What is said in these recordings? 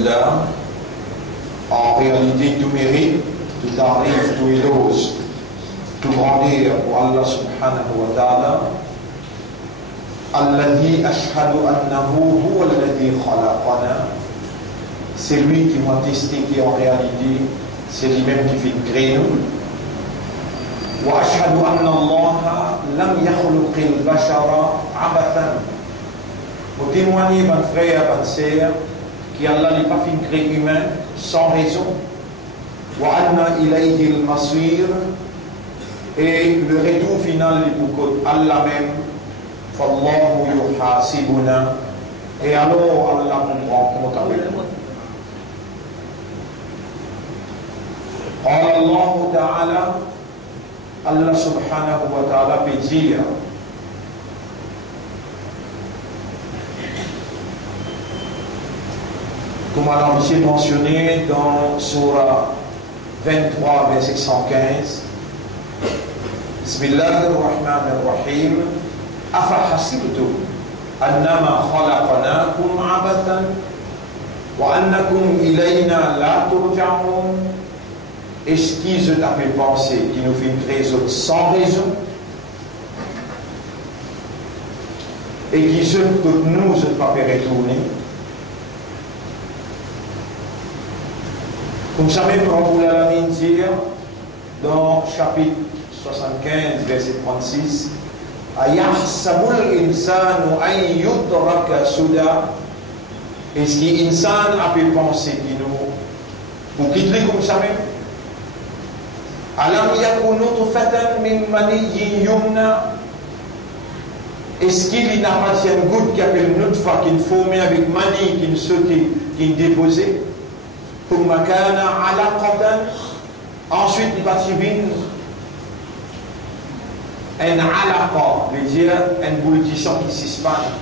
Alhamdulillah, en réalité tout mérite, tout arrive, tout éloge, tout grandir pour Allah subhanahu wa ta'ala. Alladhi ashhadu annahu huwa alladhi khalaqana. C'est lui qui m'a testé, qui en réalité, c'est lui-même qui fait créer nous. Wa ashhadu anna Allah lam yakhluqil bashara abathan. Pour témoigner, mon frère, mon sœur, qu'Allah n'est pas fait créer humain sans raison. Wa anna ilayhi al-masir. Et le retour final est pour Allah même. Fallahu yuhasibuna. Et alors Allah comprend comment avec nous. قال الله تعالى Allah subhanahu wa ta'ala peut dire comme Allah s'est mentionné dans Surah 23 verset 115 Bismillahir Rahmanir Rahim Afa hasibtum annama khalaqnakum abathan wa annakum ilayna la turja'un. Est-ce qu'ils ont fait penser qu'ils nous fait créer sans raison et qu'ils ont que nous ne pas fait retourner? Comme ça même Rabbul Alamin dit dans chapitre 75 verset 36 Ayahsabul insanu an yudraka suda. Est-ce qu'insan a fait penser qu'il nous pour quitter comme ça même? Alam yakun nutfatan min maniyyin yumna. Est-ce qu'il n'a pas une goutte qui appelle nutfa, qui est formée avec mani, qui est sautée, qui est déposée? Pour makana alaqatan. Ensuite, il va subir un alaqa, veut dire un bouillissant qui s'espane.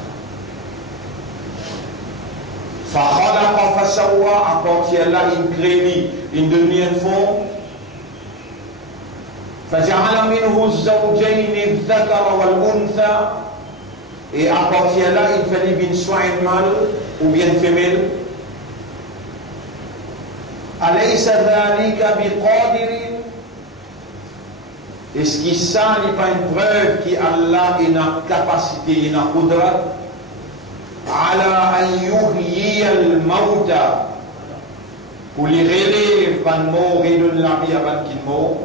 Fa khalaqa fa sawwa, à partir de là, il crée, il devient une forme. فجعل منه الزوجين الذكر والأنثى. Et à partir de là, il fallait bien soit un mâle ou bien une femelle. أليس ذلك بقادر. Est-ce que ça n'est pas une preuve qu'Allah a une capacité, une qudrat على أن يحيي الموتى pour les relèves van mort et de la vie avant qu'il meure?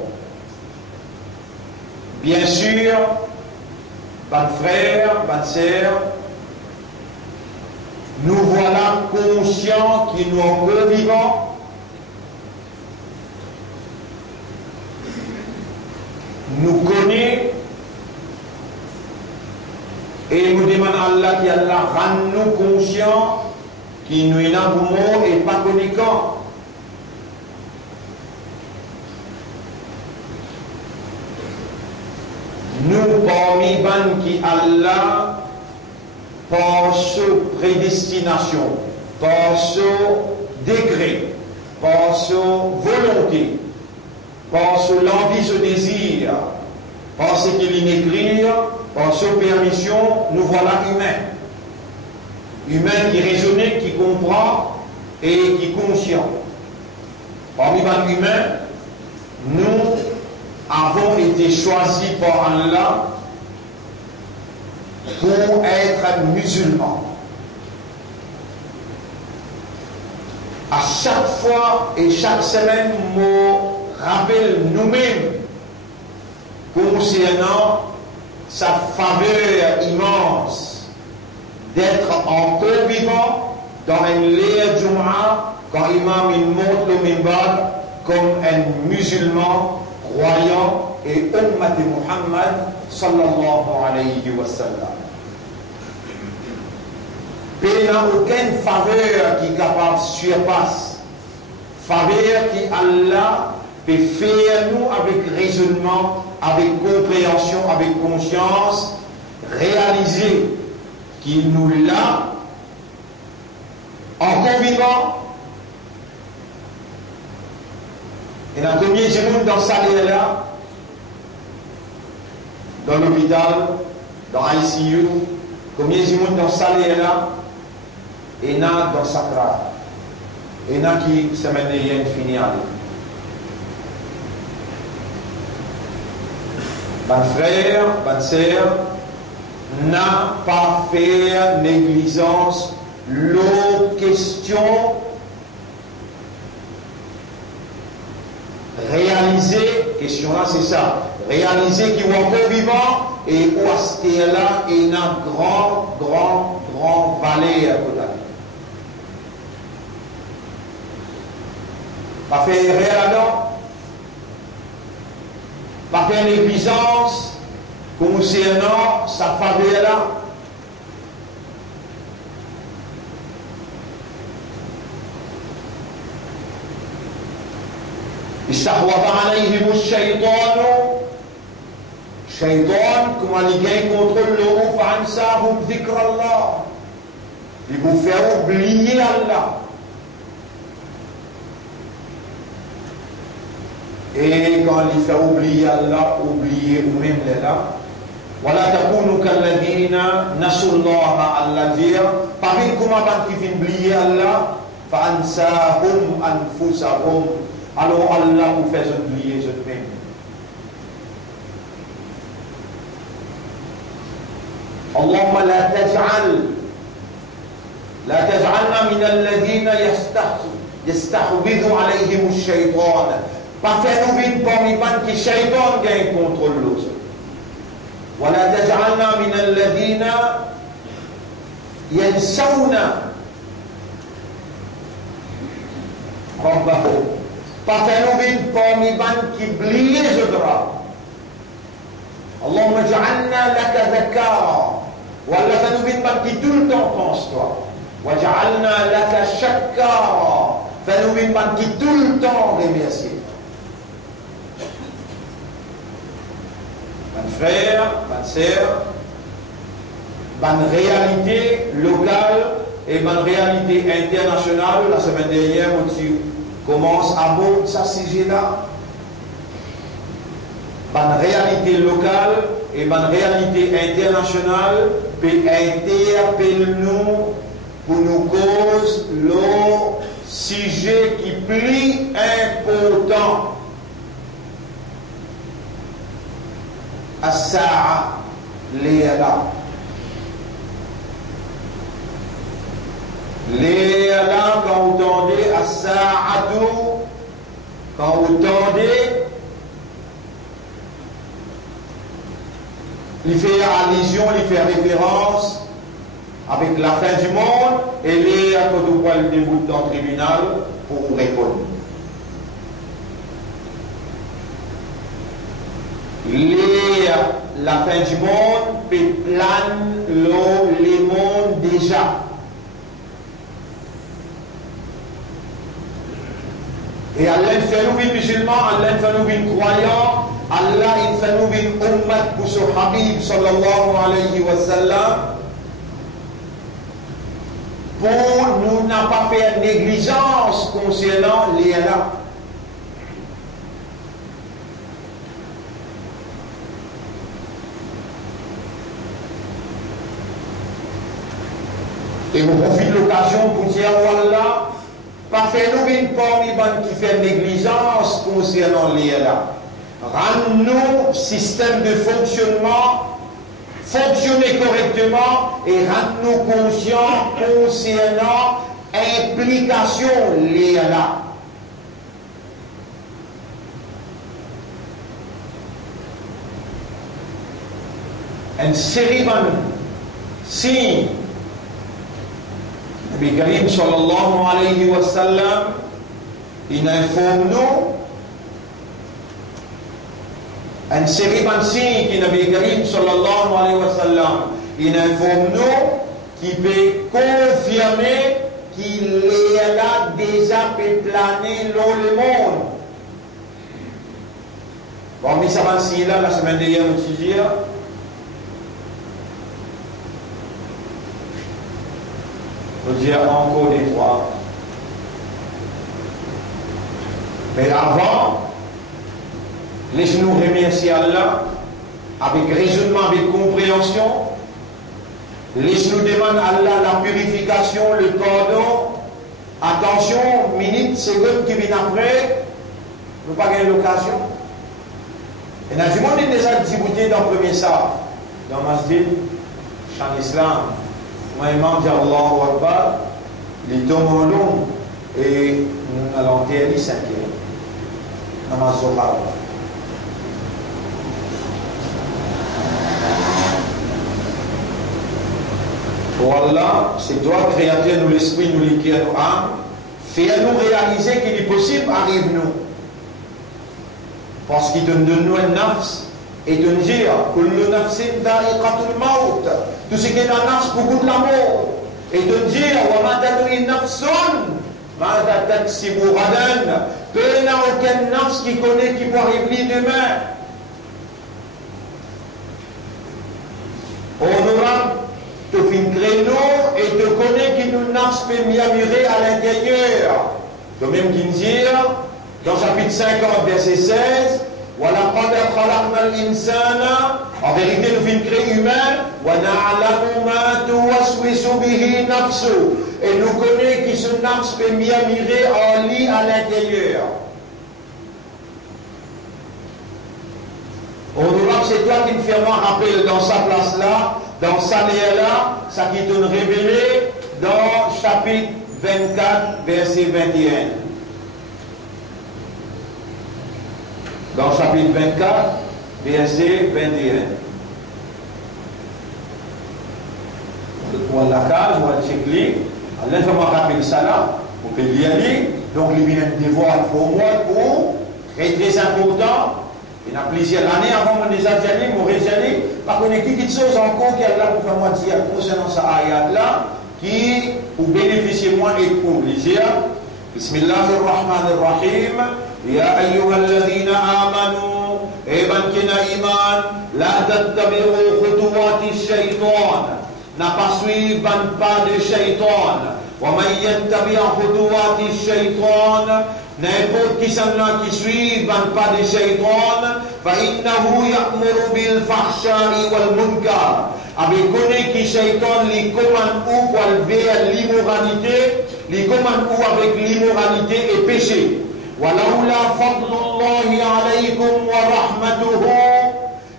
Bien sûr, bon frère, bonne sœur, nous voilà conscients qu'ils nous sont peu vivants. Nous connaissons et nous demandons à Allah qu'Allah rende nous conscients qu'il nous est mort et pas connaissant. Nous, parmi ban qui Allah, par sa prédestination, par son décret, par sa volonté, par son envie, ce désir, par ce qu'il écrit, par sa permission, nous voilà humains. Humains qui raisonnent, qui comprend et qui conscient. Parmi ban humains, nous avons été choisis par Allah pour être musulmans. À chaque fois et chaque semaine, nous rappelle nous-mêmes concernant sa faveur immense d'être encore vivant dans une lire Jum'a quand Imam il monte le minbar comme un musulman croyant et ummat de Muhammad sallallahu alayhi wa sallam. Il n'y a aucune faveur qui est capable de surpasser. Faveur qui Allah peut faire nous avec raisonnement, avec compréhension, avec conscience, réaliser qu'il nous l'a encore vivant. Il y a combien de gens dans sa là, dans l'hôpital, dans l'ICU, combien de gens dans sa là, et là dans Sakra. Et n'a qui semaine dernière fini à Ban frère, ban sœur, n'a pas fait négligence l'autre question réaliser, question là c'est ça, réaliser qu'il est encore vivant et où est-ce là et une grand vallée à côté. Pas faire erreur là, pas faire négligence concernant sa faveur là. استحوذ عليهم الشيطان كما لقى contrôle le فأنساهم ذكر الله il vous fait oublier Allah et quand il fait oublier Allah oublier ou même là ولا تكونوا كالذين نسوا الله Allah dire pareil comment qui fait oublier Allah فأنساهم أنفسهم. Alors Allah vous fait oublier eux-mêmes. اللهم لا تجعلنا من الذين يستحوذ عليهم الشيطان. Pas faire nous vivre parmi les qui shaitan gagne contrôle l'autre. ولا تجعلنا من الذين ينسون ربهم. Pas faire nous vivre parmi les qui oublient les autres. اللهم اجعلنا لك ذكارا ولا فنوبين qui tout le temps pense toi وجعلنا لك شكارا فنوبين qui tout le temps remercie. Mon frère, ma sœur, ma réalité locale et ma réalité internationale, la semaine dernière on commence à aborder ça sujet là. Ma réalité locale et ma réalité internationale peut interpeller nous pour nous cause le sujet qui est plus important. As-sa'a Léala. Léala, quand vous entendez As-sa'atu, quand vous entendez, il fait allusion, il fait référence avec la fin du monde et les à côté de le début dans le tribunal pour vous répondre. La fin du monde peut planer les mondes déjà. Et Allah fait nous vivre musulmans, Allah fait nous vivre croyants. Allah il fait nous une ummat pour son Habib sallallahu alayhi wa sallam pour nous n'a pas fait négligence concernant les Allah. Et vous profitez de l'occasion pour dire Allah, pas faire nous une parmi qui fait négligence concernant les Allah. Rends-nous système de fonctionnement, fonctionner correctement et rends-nous conscients concernant implication liée à là. Une série de signes. Nabi Karim sallallahu alayhi wa sallam, il informe nous une série de signes qui Nabi Karim sallallahu alayhi wa sallam il informe nous qui peut confirmer qu'il est là déjà peut planer dans le monde. Bon, mais ça va signer là la semaine dernière aussi dire. Je veux dire encore des trois. Mais avant, laissez-nous remercier Allah avec raisonnement, avec compréhension. Laissez-nous demander à Allah la purification, le pardon, attention, minutes, secondes qui viennent après, nous pas gagner l'occasion. Et dans le monde, il y a déjà discuté dans le premier ça, dans le masjid, en islam, moi, imam dit Allahu Akbar, les tombes longs, et nous allons terre les cinquième, dans ma zohar. Voilà, c'est toi, créateur, nous l'esprit, nous l'écrire, nous âme, fais-nous réaliser qu'il est possible, arrive-nous. Parce qu'il te donne nous un nafs et te dit kullu nafsin da'iqatul maut. Tout ce qui est dans nafs pour goût de la mort. Et te dit wa ma tadri nafsun ma taksibu ghadan. Peu n'a aucun nafs qui connaît qui peut arriver demain. Honorable te fait un créneau et te connaît qui nous nafs peut mirer à l'intérieur. De même qu'il dit dans chapitre 50, verset 16, وَلَقَدْ خَلَقْنَا الْإِنسَانَ, en vérité, nous fîmes créer humain, وَنَعْلَمُ مَا تُوَسْوِسُ بِهِ نَفْسُ, et nous connaissons qui ce nafs peut mirer en lit à l'intérieur. Honorable, c'est toi qui me fais rappeler dans sa place-là, dans sa là, ça qui te révélé dans chapitre 24, verset 21. Dans le chapitre 24, verset 21. On la case, on la checkli, Allah fait moi rappeler ça là, on peut lire, donc il vient de devoir pour moi, pour être très important. Il y a plusieurs années avant mon déjà dit, mon réjali, par contre, il y a quelque chose encore qui est là pour faire moi dire concernant ce ayat là, qui, pour bénéficier moi, est obligé. Bismillahirrahmanirrahim. يا أيها الذين آمنوا إيمان كنا إيمان لا تتبعوا خطوات الشيطان n'a suivre pas de shaitan ومن يتبع خطوات الشيطان n'importe qui s'en qui suit pas de shaitan فإنه يأمر بالفحشاء والمنكر avec connaît qui shaitan les commande ou vers l'immoralité les commande ou avec l'immoralité et péché ولولا فضل الله عليكم ورحمته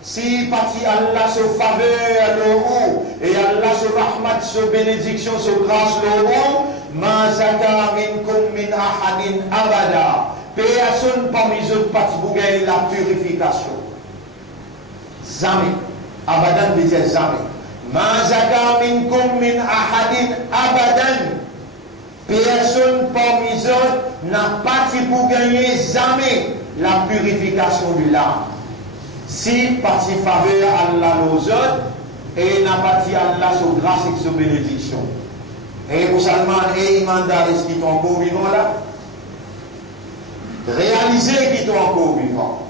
si parti Allah se faveur le haut et Allah se rahmat se bénédiction se grâce le haut ma zaka minkum min ahadin abada personne parmi eux parti pour gagner la purification jamais abadan veut dire jamais ma zaka minkum min ahadin abadan personne parmi eux n'a pas pour gagner jamais la purification de l'âme. Si parti faveur Allah aux autres et n'a pas dit Allah sur grâce et sur bénédiction. Et musulmans et imandar est-ce qu'ils sont encore vivants là? Réalisez qu'ils sont encore vivants.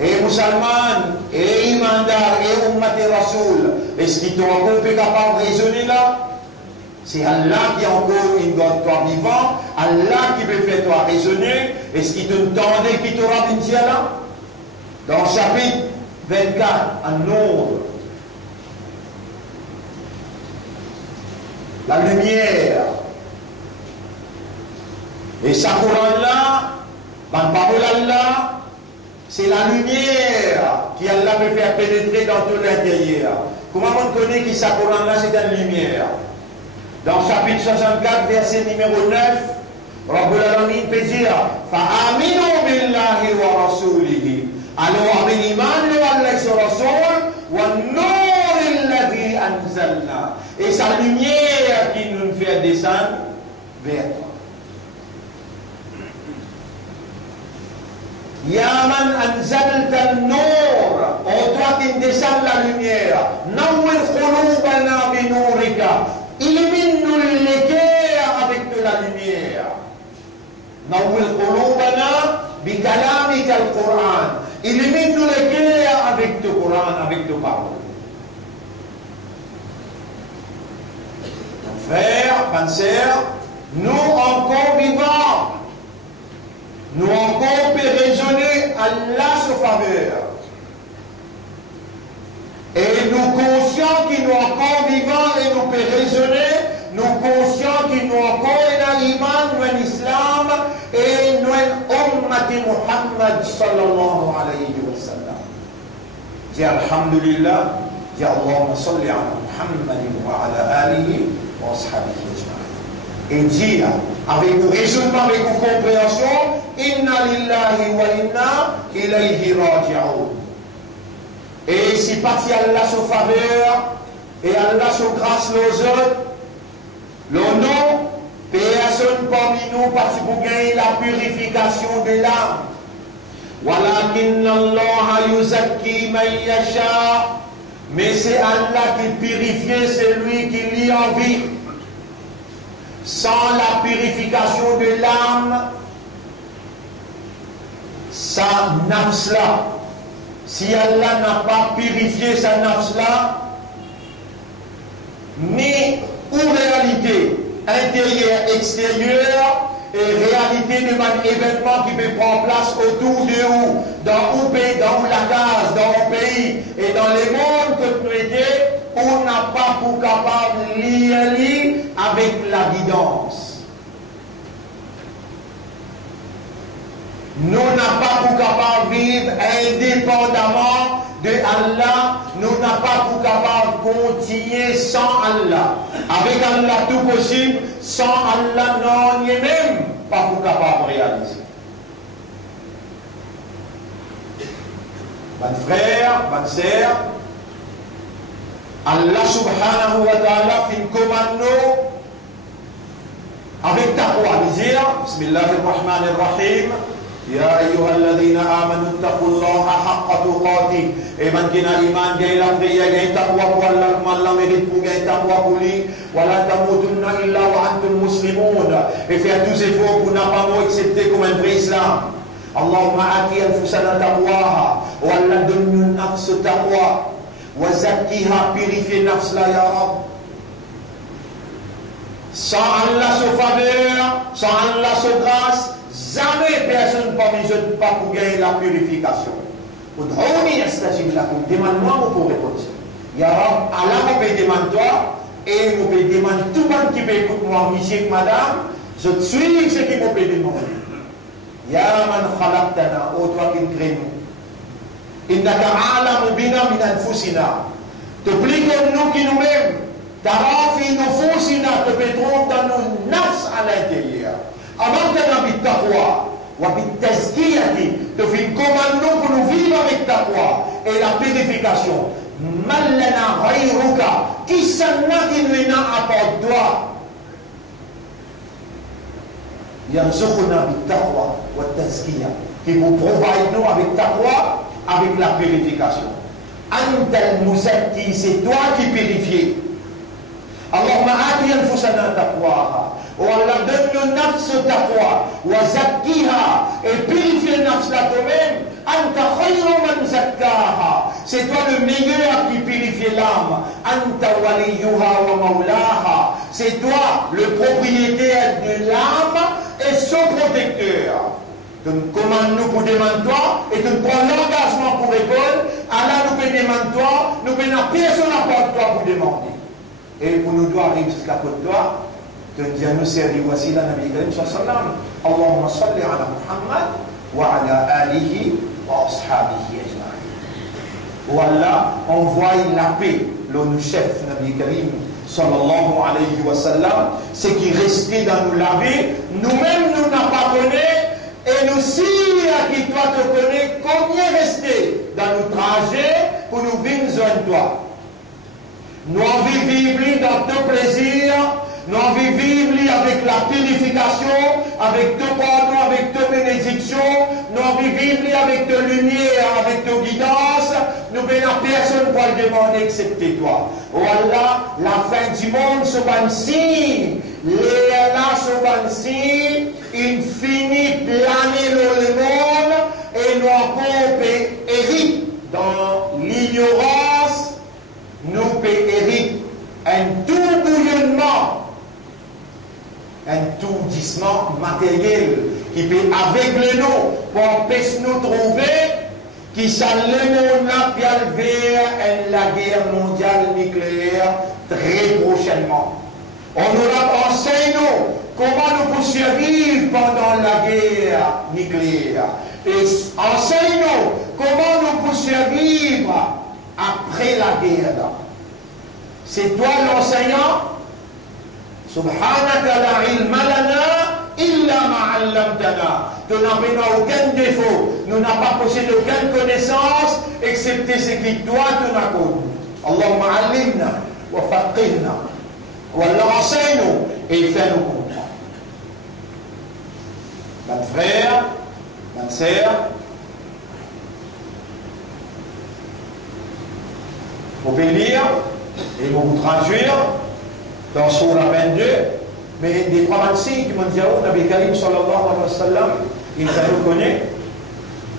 Et musulmans et imandar et ummat et rasoul est-ce qu'ils sont encore capables de raisonner là? C'est Allah qui est encore une God toi vivant, Allah qui veut faire toi raisonner, est-ce qu'il te tendait qui t'aura dit là? Dans le chapitre 24, un ordre. La lumière. Et sa Coran là, la parole Allah, c'est la lumière qui Allah peut faire pénétrer dans tout l'intérieur. Comment on connaît que sa Coran là, c'est une lumière? Dans le chapitre 64, verset numéro 9, Rabbul Alamin peut dire Fa'aminu billahi wa rasulihi. Alors, amin iman le Allah sur Rasul wa nur alladhi anzalna. Et sa lumière qui nous fait descendre vers toi. Ya man anzalta an-nur. En toi qui descend la lumière. Nawwir qulubana bi nurika. Illumine-nous les cœurs avec de la lumière. Nawwir qulubana bi kalamika al-Qur'an. Illumine-nous les cœurs avec le Coran, avec tes paroles. Frères, bonnes sœurs, nous encore vivants, nous encore peut raisonner Allah se faveur. Et nous conscients qu'il nous encore vivants et nous peut raisonner, nous conscients qu'il nous encore un iman iman, nous islam et nous ummati Muhammad sallallahu alayhi wa sallam. Dis alhamdulillah, dis Allahumma salli ala Muhammadin wa ala alihi wa ashabihi ajma'in. Et dire avec vos raisonnements, avec vos compréhensions, inna lillahi wa inna ilayhi raji'un. Et si parti Allah sur faveur et Allah sur grâce nos autres, le nom, personne parmi nous parti pour gagner la purification de l'âme. Walakin Allah yuzakki man yasha. Mais c'est Allah qui purifie celui qui lui envie. Sans la purification de l'âme, sa nafs là, si Allah n'a pas purifié sa nafs là, ni ou réalité intérieure, extérieure, et réalité de un événement qui peut prendre place autour de vous, dans la case, dans le pays et dans les mondes que nous étions, on n'a pas pour capable de lire avec la guidance. Nous n'avons pas pour capable de vivre indépendamment de Allah, nous n'avons pas pour capable de continuer sans Allah. Avec Allah tout possible, sans Allah non, il n'est même pas pour capable de réaliser. Mes frères, mes sœurs, Allah subhanahu wa ta'ala fait une commande avec taqwa, dire Bismillahirrahmanirrahim. يا أيها الذين آمنوا اتقوا الله حق تقاته من كنا إيمان جاي لفظية جاي تقوى ولا من لم يرد جاي تقوى قولي ولا تموتن إلا وأنتم مسلمون et faire tous efforts pour n'a pas mot accepter comme un vrai islam. اللهم آتي أنفسنا تقواها ولا دنيا النفس تقوى وزكيها purifie النفس لا يا رب. Sans Allah sa faveur, sans Allah sa grâce, jamais personne parmi eux ne peut pas pour gagner la purification. Demande-moi pour répondre. Ya Rab, Allah me peut demander toi et me peut demander tout le monde qui peut écouter moi, monsieur et madame, je suis ce qui me peut demander. Ya man khalaqtana, ô toi qui me crée nous. Innaka a'lamu bina min anfusina. Te plie comme nous qui nous-mêmes. Tarafi nufusina, te pétrons dans nos nafs à l'intérieur. Avant que nous avons taqwa, ou avec tazkiyati, te fait une commande pour nous vivre avec taqwa et la purification. Mallana ghayruka, qui s'en a qui nous apporte toi. Yarzuquna bit taqwa wa tazkiya, qui vous provide nous avec taqwa, avec la purification. Antal muzakki, c'est toi qui purifies. Allahumma ati anfusana taqwaha. Allah donne nafs taqwa wa zakkiha et purifie nafs la toi-même. Anta khayru man zakkaha. C'est toi le meilleur qui purifie l'âme. Anta waliyuha wa maulaha. C'est toi le propriétaire de l'âme et son protecteur. Tu nous commandes nous pour demander toi et tu nous prends l'engagement pour répondre. Allah nous peut demander toi, nous peut n'a personne à part toi pour demander. Et pour nous doit arriver jusqu'à côté de toi, te dire nous servir voici la Nabi Karim sallam. Allahumma salli ala Muhammad wa ala alihi wa ashabihi ajma'in. Voilà, envoie la paix, le chef Nabi Karim sallallahu alayhi wa sallam, ce qui restait dans nous laver, nous-mêmes nous n'avons pas connu, et nous si à qui toi te connais, combien restait dans nos trajets pour nous vivre en toi. Nous envie vivre dans ton plaisir, nous envie vivre avec la purification, avec ton pardon, avec ta bénédiction, nous envie vivre avec ta lumière, avec ta guidance, nous venons personne pour le demander excepté toi. Voilà, la fin du monde se bansi, les là se bansi, une finie planée dans le monde, et nous encore hériter dans l'ignorance. Nous héritons un tout bouillonnement, un tourdissement matériel qui peut aveugler nous pour empêcher nous trouver qui s'allait vers la guerre mondiale nucléaire très prochainement. On nous l'a enseigné comment nous pouvons survivre pendant la guerre nucléaire. Et enseigne-nous comment nous pouvons survivre après la guerre. C'est toi l'enseignant. Subhanaka la ilma lana illa ma 'allamtana. Tu n'as aucun défaut. Nous n'avons pas possédé aucune connaissance excepté ce qui toi tu n'as connu. Allahumma 'allimna wa faqihna. Allah enseigne-nous et fais-nous comprendre. Mes frères, mes sœurs, vous pouvez lire et vous traduire dans Surah 22, mais des trois signes qui m'ont dit, Nabi Karim sallallahu alayhi wa sallam, il nous a reconnu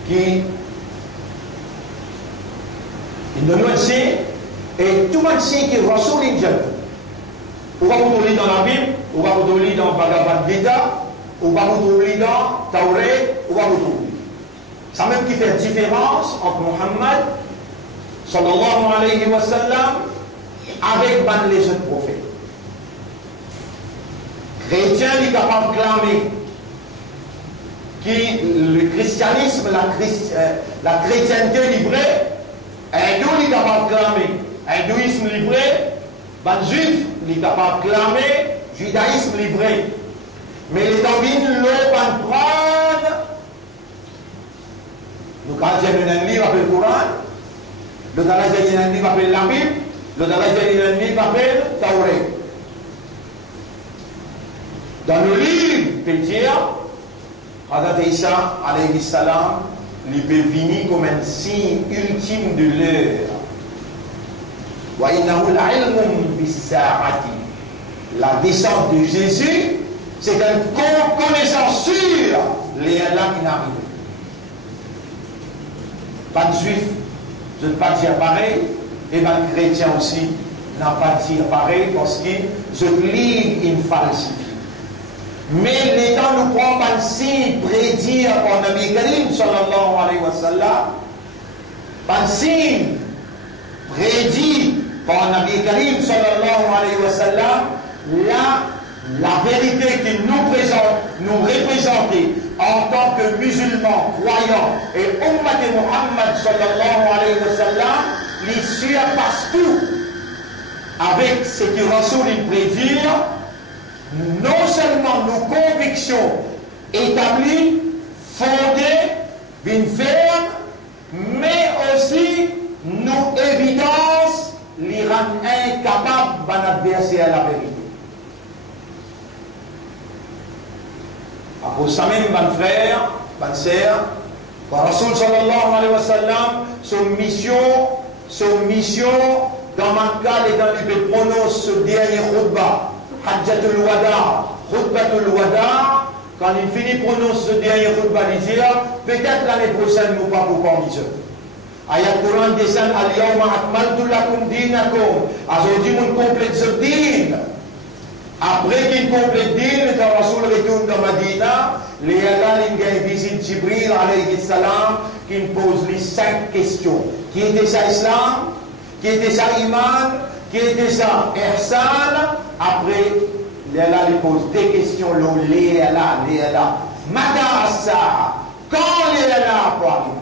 qu'il donne un signe, et tout le signe qui est Rasoul Injal. On va vous lire dans la Bible, on va vous lire dans Bhagavad Gita, on va vous lire dans Tauret, on va vous lire. Ça même qui fait différence entre Muhammad sallallahu alayhi wa sallam avec les autres prophètes. Chrétien est capable de clamer que le christianisme, la chrétienté livrée, hindou est capable de clamer, hindouisme livré, juif est capable de clamer, judaïsme livré. Mais les tambines l'ont pas prendre. Le Canadien a un livre appelé le Coran, le Canadien a un livre appelé la Bible, le Canadien a un livre appelé Tauret. Dans le livre, il peut dire, Hazrat Isa, alayhi salam, il peut venir comme un signe ultime de l'heure. Wa innahu l'ilmun bis-sa'ati. La descente de Jésus, c'est une connaissance sûre, les Allah qui n'arrivent. Pas de juif, je ne peux pas dire pareil, et pas de chrétien aussi, n'a pas dit pareil, parce que je lis une falsifie. Mais les temps nous prend pas signe prédire par Nabi Karim sallallahu alayhi wa sallam, pas signe prédit par Nabi Karim sallallahu alayhi wa sallam, la vérité qu'il nous représente en tant que musulmans, croyants et ummat de Muhammad sallallahu alayhi wa sallam, les surpasse tout avec ce que Rasoul prédit. Non seulement nos convictions établies, fondées, bien fermes, mais aussi nos évidences les rendent incapables d'adverser à la vérité. À cause de ça même, mes frères, mes sœurs, quand Rasoul sallallahu alayhi wa sallam, son mission dans Makkah et dans le prononce ce dernier khutbah, Hajjatul Wada, Khutbatul Wada, quand il finit de prononcer ce dernier khutbah, il dit peut-être l'année prochaine nous pas pour parmi eux. Ayat Quran descend Al-Yawma akmaltu lakum dinakum. Aujourd'hui, nous complète ce din. Après qu'il complète din, le Rasoul retourne dans Madina, les Allah visite Jibril alayhi salam, qui pose les 5 questions. Qui était ça Islam? Qui était ça Iman? Qui était ça Ihsan? Après, Allah lui pose des questions, les Allah. Mata Assa, quand les Allah pour arriver?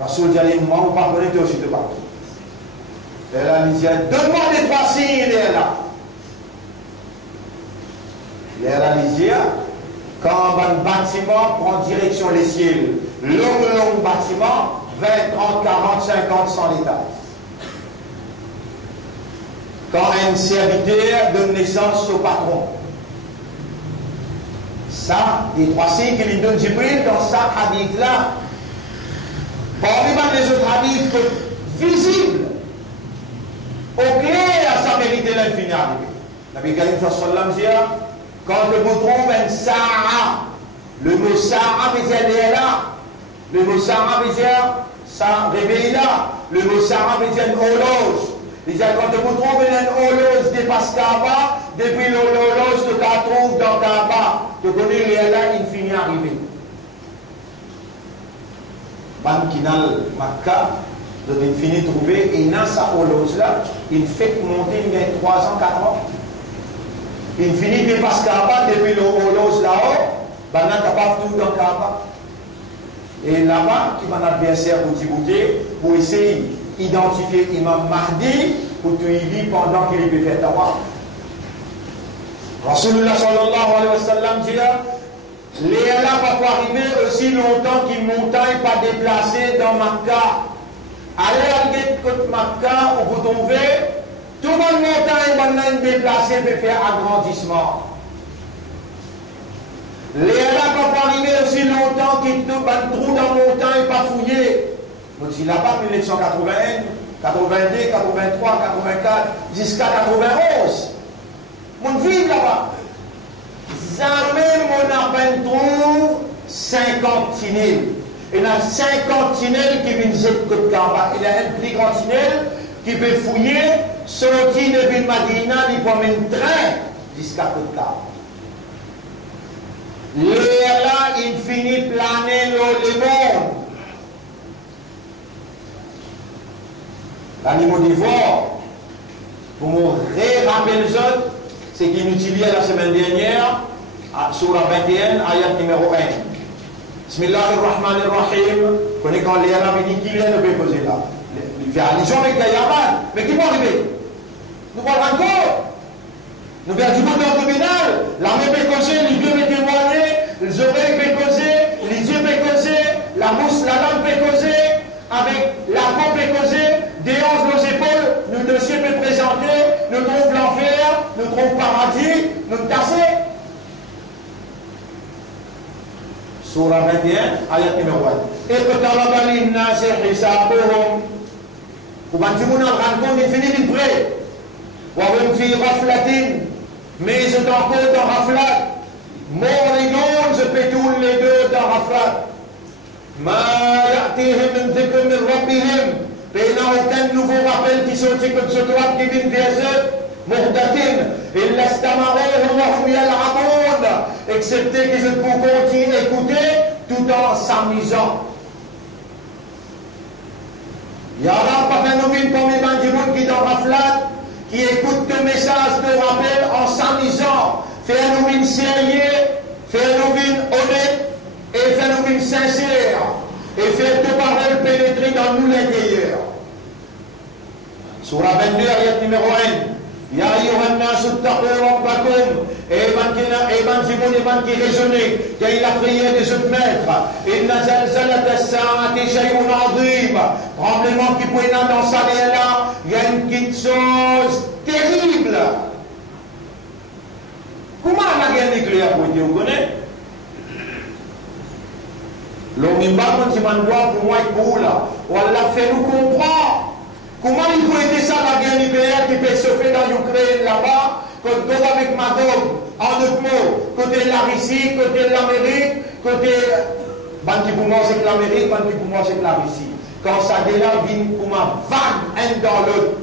Rasoul dit, moi, on va parler aussi de partout. Allah lui dit, donne-moi les 3 signes, les Allah. Les Allah lui dit, quand un bâtiment prend direction les ciels, long bâtiment, 20, 30, 40, 50, 100 étages. Quand un serviteur donne naissance au patron. Ça, les 3 signes qu'il lui donne Jibril dans sa hadith-là. Parmi les autres hadiths visibles, au clair, ça méritait l'infini arrivé. Nabi Karim sallallahu alayhi wa sallam dit, quand vous trouvez un sa'a, le mot sa'a veut dire là, le mot sa'a veut dire ça réveille là, le mot sa'a veut dire une horloge. Il dit, quand vous trouvez une horloge dépasse Kaaba, depuis l'horloge que tu trouves dans Kaaba, tu connais les là, il finit arrivé. Bankinal Makkah, donc il finit trouver, et dans sa horloge là, il fait monter il y a 3 ans, 4 ans. Il finit de passer Kaaba depuis le holos là-haut, ben là, tu pas tout dans Kaaba. Et là-bas, qui m'a adversaire pour t'y pour essayer d'identifier Imam Mahdi, pour tu y vis pendant qu'il peut faire tawaf. Rasulullah sallallahu alayhi wa sallam dit là, les là va pas arriver aussi longtemps qu'une montagne pas déplacée dans Makkah. Allez à l'gate de Makkah, où vous tombez, tout le monde montagne maintenant déplacée peut faire agrandissement. Les là va pas arriver aussi longtemps qu'une trou dans la montagne pas fouillé. Donc si là-bas 1981, 82, 83, 84, jusqu'à 91. Mon vit là-bas. Jamais mon arbre trouve 50 tunnels. Il y a 50 tunnels qui viennent de côté Kaaba. Il y a un plus grand tunnel qui peut fouiller, sortir de ville Madina, il peut mettre un train jusqu'à côté Kaaba. L'air là, il finit planer le monde. L'animal d'ivoire, pour me rappeler les autres, c'est qu'il utilisait la semaine dernière, sur la 21, ayat numéro 1. Bismillahirrahmanirrahim. Vous connaissez quand les Arabes disent qu'il est le poser là. Il fait allusion avec les Yaman. Mais qui va arriver? Nous parlons encore. Nous verrons du monde abdominal. L'armée peut causer, les yeux peuvent témoigner, les oreilles peuvent causer, les yeux peuvent causer, la mousse, la langue peut causer, avec la peau peut causer, des hanches, nos épaules, nos dossiers peuvent présenter, nous trouvons l'enfer, nous trouvons paradis, nous tasser. Surah 21, ayat numéro 1. Iqtaraba linnasi hisabuhum. Pour Bantimuna al-Rankon, il finit vite près. Wa hum fi ghaflatin. Mais ils sont encore dans Raflat. Moridun, je peux tous les deux dans Raflat. Ma ya'tihim min dhikr min rabbihim. Mais il n'y a aucun nouveau rappel qui sortit comme ce droit qui vient vers eux. Muhdathin. Illa istamarouhum wa hum yal'aboun. Excepté qu'ils ne pourront continuer d'écouter tout en s'amusant. Il y aura pas phénomène comme les bandits qui dans Raflat, qui écoutent le message de rappel en s'amusant. Phénomène sérieux, phénomène honnête et phénomène sincère. Et faire deux paroles pénétrer dans nous l'intérieur. Surah 22, ayat numéro 1. Ya ayyuhan nasu taqu rabbakum. Et ben qui raisonnait, qui a la prière des autres maîtres. Inna zalzalata as-sa'ati shay'un 'azim. Tremblement qui peut être dans sa là, il y a une petite chose terrible. Comment la guerre nucléaire peut être, vous connaissez? L'homme quand il m'a droit pour moi et pour là, on l'a fait nous comprendre. Comment il peut être ça la guerre nucléaire qui peut se faire dans l'Ukraine là-bas, côté avec Madog, en d'autres mots, côté de la Russie, côté de l'Amérique, côté. Banque pour moi c'est que l'Amérique, banque pour moi c'est que la Russie. Quand ça démarre, vient pour moi vague un dans l'autre.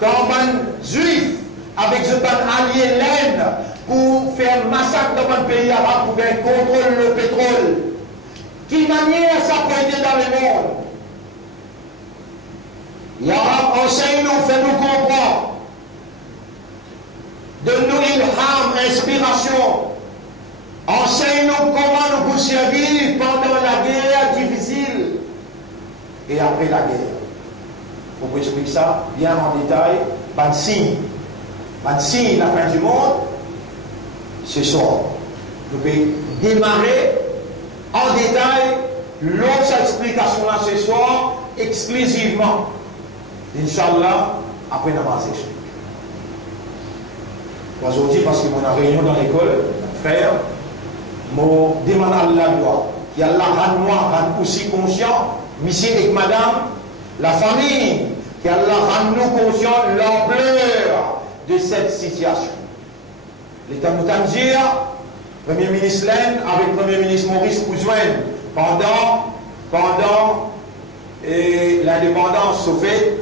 Quand un juif avec ce ban allié l'Inde pour faire massacre dans un pays arabe pour faire contrôle le pétrole. Qui manière ça peut être dans le monde? Ya enseigne-nous, fais-nous comprendre. Donne-nous ilham, inspiration. Enseigne-nous comment nous pouvons servir pendant la guerre difficile et après la guerre. Pour vous expliquer ça bien en détail, pas de signe. Pas de signe, la fin du monde, ce soir. Nous pouvons démarrer en détail l'autre explication là ce soir, exclusivement. Inch'Allah, après la base explique. Aujourd'hui, parce que mon réunion dans l'école, frère, mon demande à Allah doit. Et Allah rend-moi, rend aussi conscient, monsieur et madame, la famille, qu'Allah rend-nous conscient de l'ampleur de cette situation. L'État Moutanzir, Premier ministre Len, avec Premier ministre Maurice Pouzouin, pendant l'indépendance soviétique,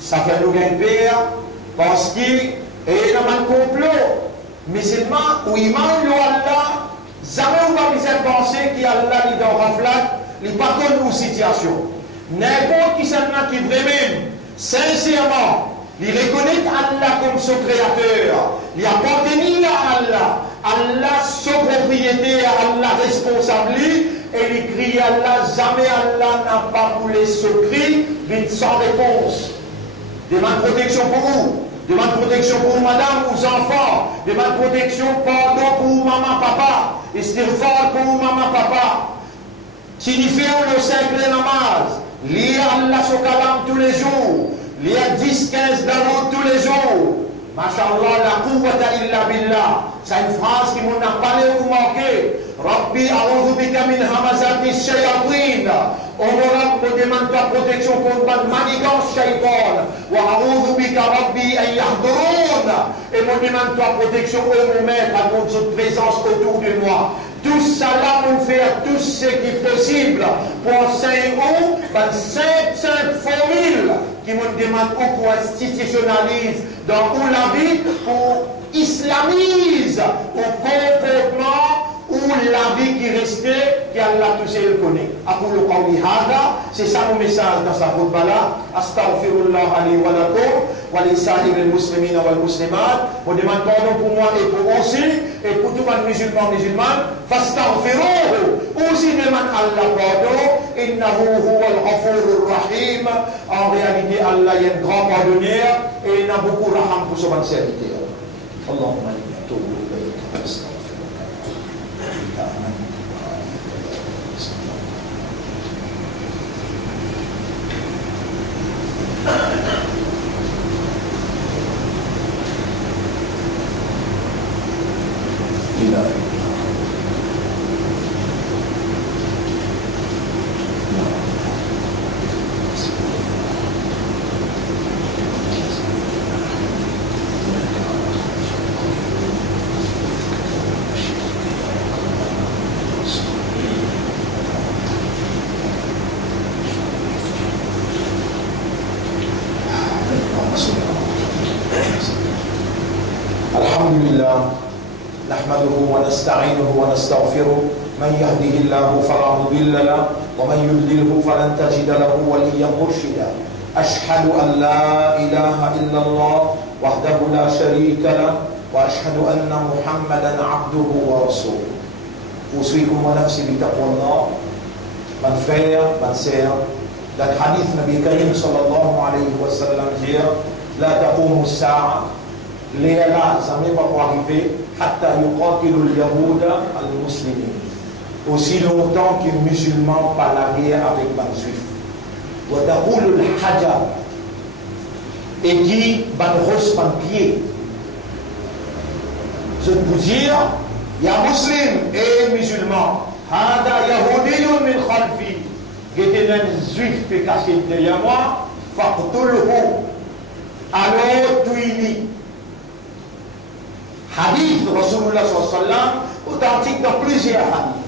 ça fait nous gagner père, parce qu'il y a un complot musulman où il manque Allah, jamais on va bien penser qu'il y a Allah qui est dans Raflat, il n'est pas connu aux situations. N'importe qui s'en qui vraiment, sincèrement, il reconnaît Allah comme son créateur, il appartenait à Allah. Allah, sa propriété, Allah responsable, et il crie Allah, jamais Allah n'a pas voulu ce cri, vite sans réponse. Demande protection pour vous, demande protection pour madame, aux enfants, demande protection pardon pour maman, papa, istighfar pour maman, papa. Signifier le simple namaz, lire Allah sur kalam tous les jours, lire 10-15 d'avant tous les jours. Masha'Allah, la quwwata illa billah. C'est une phrase qui m'en a parlé ou manqué. Rabbi a'udhu bika min hamazati shayatin. Oh mon Rab, me demande ta protection contre ma manigance shaitan. Wa a'udhu bika Rabbi an yahdurun. Et me demande ta protection, oh mon maître, à cause de cette présence autour de moi. Tout ça là, on fait tout ce qui est possible pour enseigner une simple formule qui me demande ou qu'on institutionnalise dans où la vie, pour islamise au comportement ou la vie qui restait, qu'Allah tout seul le connaît. Aqulu qawli hada, c'est ça mon message dans sa khutba là. Astaghfirullah li wa lakum wa li sa'iril muslimina wal muslimat. On demande pardon pour moi et pour aussi, et pour tout le musulman musulmane. Fastaghfiruhu, aussi demande Allah pardon. Innahu huwal ghafurur rahim. En réalité, Allah est un grand pardonneur et il a beaucoup raham pour son serviteur. Allahumma atubu ilayka astaghfirullah. نحمده ونستعينه ونستغفره من يهده الله فلا مضل له ومن يضلله فلن تجد له وليا مرشدا أشهد أن لا إله إلا الله وحده لا شريك له وأشهد أن محمدا عبده ورسوله أوصيكم ونفسي بتقوى الله من frère, من sœur le hadith Nabi Karim sallallahu alayhi wa sallam dit لا تقوم الساعة les là, ça n'est pas pour arriver حتى يقاتلوا اليهود المسلمين aussi longtemps que les musulmans pas la guerre avec les juifs وتقول الحجر et dit banros ban pied je peux dire il y a musulmans et musulmans هذا يهودي من خلفي qui était un juif qui caché derrière moi فاقتله alors tuez-le. Hadith de Rasulullah sallallahu alayhi wa sallam, authentique dans plusieurs hadiths.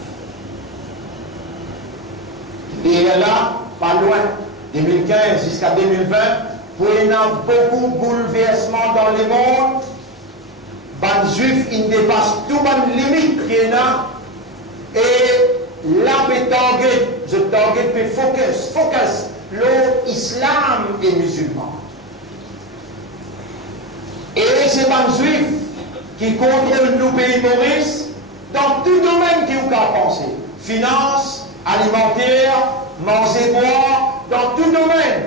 Et là, pas loin, 2015 jusqu'à 2020, pour il y a beaucoup de bouleversements dans le monde. Les juifs, ils dépassent toutes les limites qu'il y a. Et là, je target peut focus, l'islam et musulman. Et c'est les juifs qui contrôlent nos pays Maurice dans tout domaine qui vous a pensé. Finance, alimentaire, manger, boire, dans tout domaine.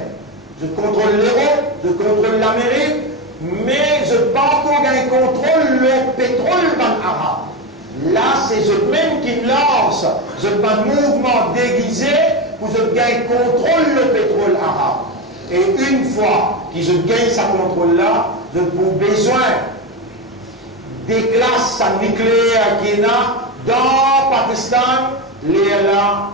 Je contrôle l'Europe, je contrôle l'Amérique, mais je ne peux pas encore gagner contrôle le pétrole arabe. Là, c'est eux-mêmes qui me lancent. Je fais un mouvement déguisé pour que je gagne contrôle le pétrole arabe. Et une fois que je gagne ce contrôle-là, je n'ai besoin des classes nucléaires qu'il y a dans le Pakistan, les là,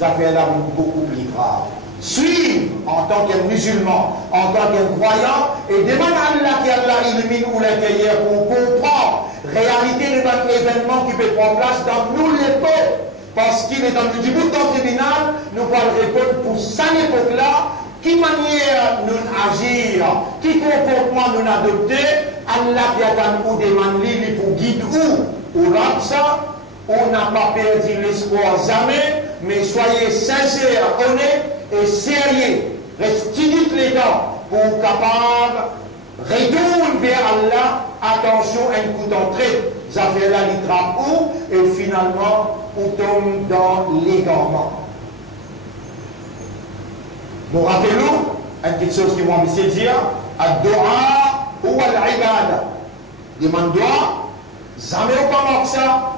ça fait là beaucoup plus grave. Suivre en tant que musulman, en tant que croyant, et demande à Allah qu'Allah illumine ou l'intérieur pour comprendre la réalité de notre événement qui peut prendre place dans nous les peuples. Parce qu'il est dans le bout de tribunal, nous allons répondre pour cette époque-là, qui manière nous agir, qui comportement nous adopter, Allah qui a nous demandé pour guider où, ou ça, on n'a pas perdu l'espoir jamais, mais soyez sincères, honnêtes et sérieux. Restez les dents pour capable retourne vers Allah, attention, un coup d'entrée, ça fait là les drapeaux, et finalement, on tombe dans l'égarement. Nous rappelons, une petite chose qui m'a envie de dire, ad-do'a ou al-ibada. Demande-toi, jamais aucun manque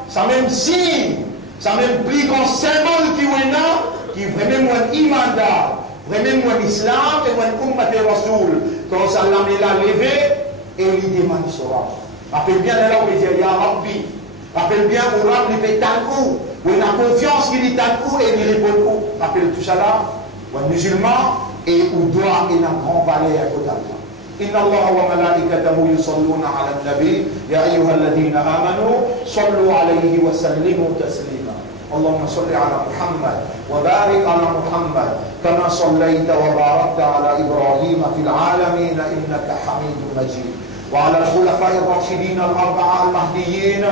ça même signe, ça même plus grand symbole qui est là, qui est vraiment un imanda, vraiment un islam et un ummat et rasoul. Quand ça l'a levé, et il demande sera. Rappelle bien là où il dit, Ya Rabbi. Rappelle bien où Rabbi fait tant où il a confiance qu'il est tant où et il répond où. Rappelle tout ça là, un musulman, et où doit il a grand valeur à côté d'Allah. إن الله وملائكته يصلون على النبي يا أيها الذين آمنوا صلوا عليه وسلموا تسليما اللهم صل على محمد وبارك على محمد كما صليت وباركت على إبراهيم في العالمين إنك حميد مجيد وعلى الخلفاء الراشدين الأربعة المهديين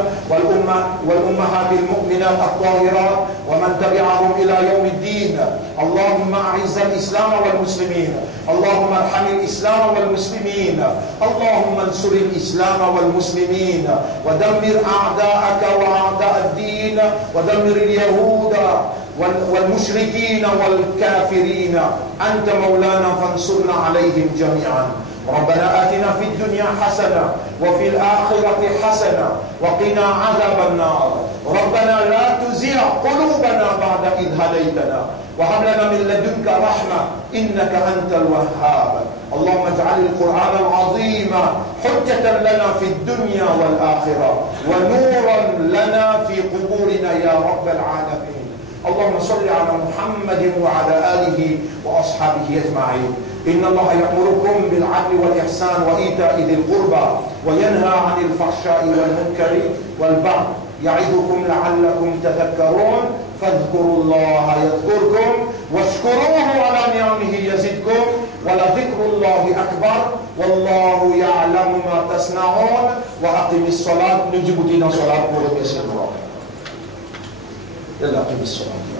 والأمهات المؤمنات الطاهرات ومن تبعهم إلى يوم الدين اللهم أعز الإسلام والمسلمين اللهم ارحم الإسلام والمسلمين اللهم انصر الإسلام والمسلمين ودمر أعداءك وأعداء الدين ودمر اليهود والمشركين والكافرين أنت مولانا فانصرنا عليهم جميعا ربنا آتنا في الدنيا حسنة وفي الآخرة حسنة وقنا عذاب النار ربنا لا تزغ قلوبنا بعد إذ هديتنا وهب لنا من لدنك رحمة إنك أنت الوهاب اللهم اجعل القرآن العظيم حجة لنا في الدنيا والآخرة ونورا لنا في قبورنا يا رب العالمين اللهم صل على محمد وعلى آله وأصحابه أجمعين إن الله يأمركم بالعدل والإحسان وإيتاء ذي القربى وينهى عن الفحشاء والمنكر والبغي يعظكم لعلكم تذكرون فاذكروا الله يذكركم واشكروه على نعمه يزدكم ولذكر الله أكبر والله يعلم ما تصنعون وأقم الصلاة نجيب دينا صلاة pour remercier Allah. يلا أقم الصلاة